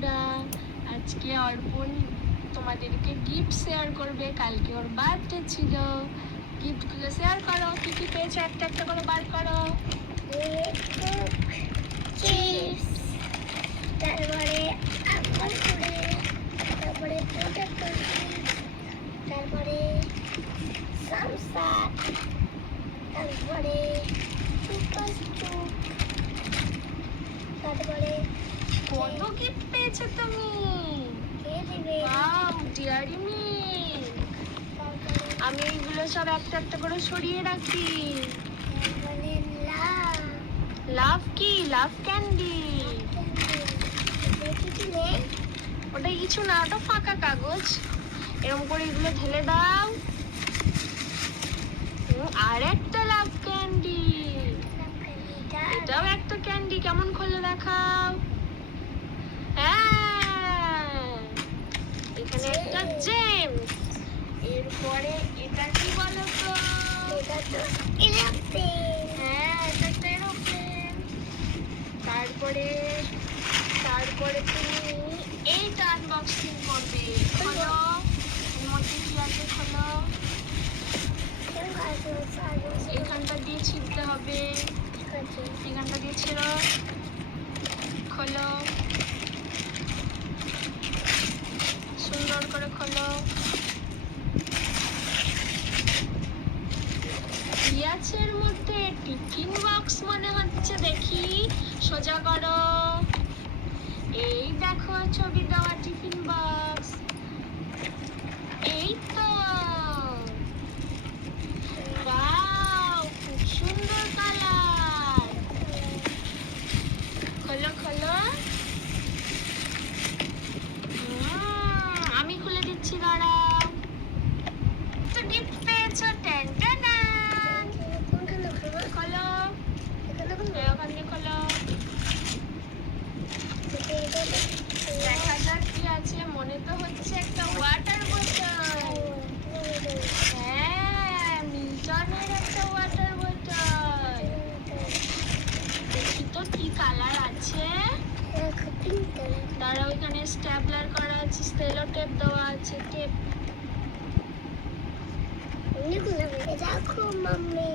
বন্ধুরা, আজকে অর্পণ তোমাদেরকে গিফট শেয়ার করবে। কালকে ওর বার্থডে ছিল। গিফটগুলো শেয়ার করো, কি কি পেয়েছো একটা একটা করে বার করো। চিপস, তারপরে আপেল কুড়ে, তারপরে পটেটো চিপস, তারপরে সামসা, তারপরে চুপাস চুপ, তারপরে কত গিফট পেয়েছো তুমি? কে দেবে, ওয়াও, ডিয়ারি মিল্ক। আমি এইগুলো সব একটা একটা করে সরিয়ে রাখি। তারপরে লাভ লাভ কি? লাভ ক্যান্ডি। দেখিছিলে, ওটা কিছু না, ওটা ফাঁকা কাগজ। এরকম করে এগুলো ঢেলে দাও। আর একটা লাভ ক্যান্ডি। এটাও একটা ক্যান্ডি, কেমন খুলে দেখাও। হ্যাঁ, এখানে একটা জেমস। এরপরে এটা কি বলো তো? এটা তো এরোপ্লেন। হ্যাঁ, এটা একটা এরোপ্লেন। তারপরে তারপরে তুমি এইটা আনবক্সিং করবে। খোলো, এর মধ্যে কি আছে খোলো। এখানটা দিয়ে ছিঁড়তে হবে, এখানটা দিয়ে ছিঁড়ো। খোলো, সুন্দর করে খোলো। কি আছে এর মধ্যে? টিফিন বক্স মনে হচ্ছে, দেখি সোজা করো। এই দেখো ছবি দেওয়া টিফিন বক্স। এই তো, ওয়াও, খুব সুন্দর কালার। খোলো খোলো। আমি খুলে দিচ্ছি, দাঁড়াও। তো গিফট পেয়েছো, টেন টেন। খোলো, ওখান দিয়ে খোলো। দেখা যাক কি আছে। মনে তো হচ্ছে একটা ওয়াটার বোতল। হ্যাঁ, মিল্টনের একটা ওয়াটার বোতল। দেখি তো কি কালার আছে। তারা ওইখানে স্ট্যাপলার করা আছে, সেলো টেপ দেওয়া আছে, টেপ। দেখো মাম্মি,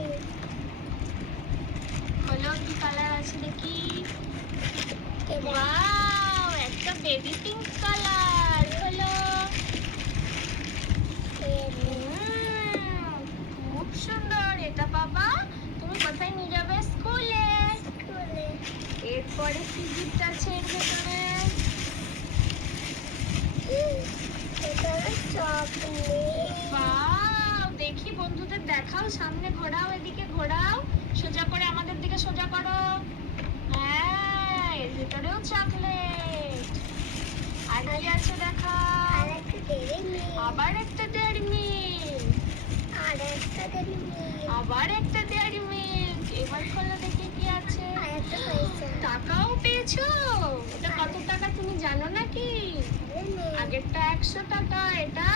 হলো কি কালার আছে দেখি। ওয়াও, একটা বেবি পিঙ্ক কালার। হলো, খুব সুন্দর। এটা বাবা, তুমি কোথায় নিয়ে যাবে? স্কুলে। এরপরে কি গিফট আছে এর ভেতরে? ওয়াও, দেখি বন্ধুদের দেখাও, সামনে ঘোরাও, এদিকে ঘোরাও, সোজা করে আমাদের দিকে সোজা করো। হ্যাঁ, এর ভেতরেও চকলেট। আর কি আছে দেখাও। আবার একটা ডেয়ারি মিল্ক, আবার একটা ডেয়ারি মিল্ক। এবার খোলো দেখি কি আছে। টাকাও পেয়েছো? এটা কত টাকা তুমি জানো নাকি? আগেরটা 100 টাকা, এটা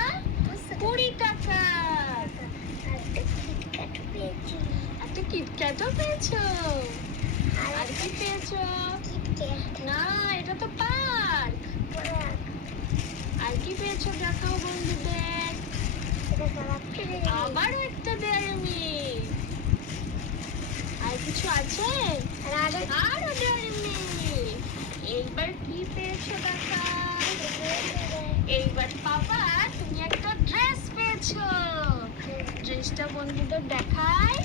20 টাকা। একটা কিটক্যাটও পেয়েছো। আর কি পেয়েছো? না, এটা তো পার্ক। আর কি পেয়েছো দেখাও বন্ধুদের। আবারও একটা ডেয়ারি মিল্ক। আর কিছু আছে? আরো ডেয়ারি মিল্ক। এইবার কি পেয়েছো দেখাও। এইবার বাবা, তুমি একটা ড্রেস পেয়েছো। ড্রেসটা বন্ধুদের দেখায়।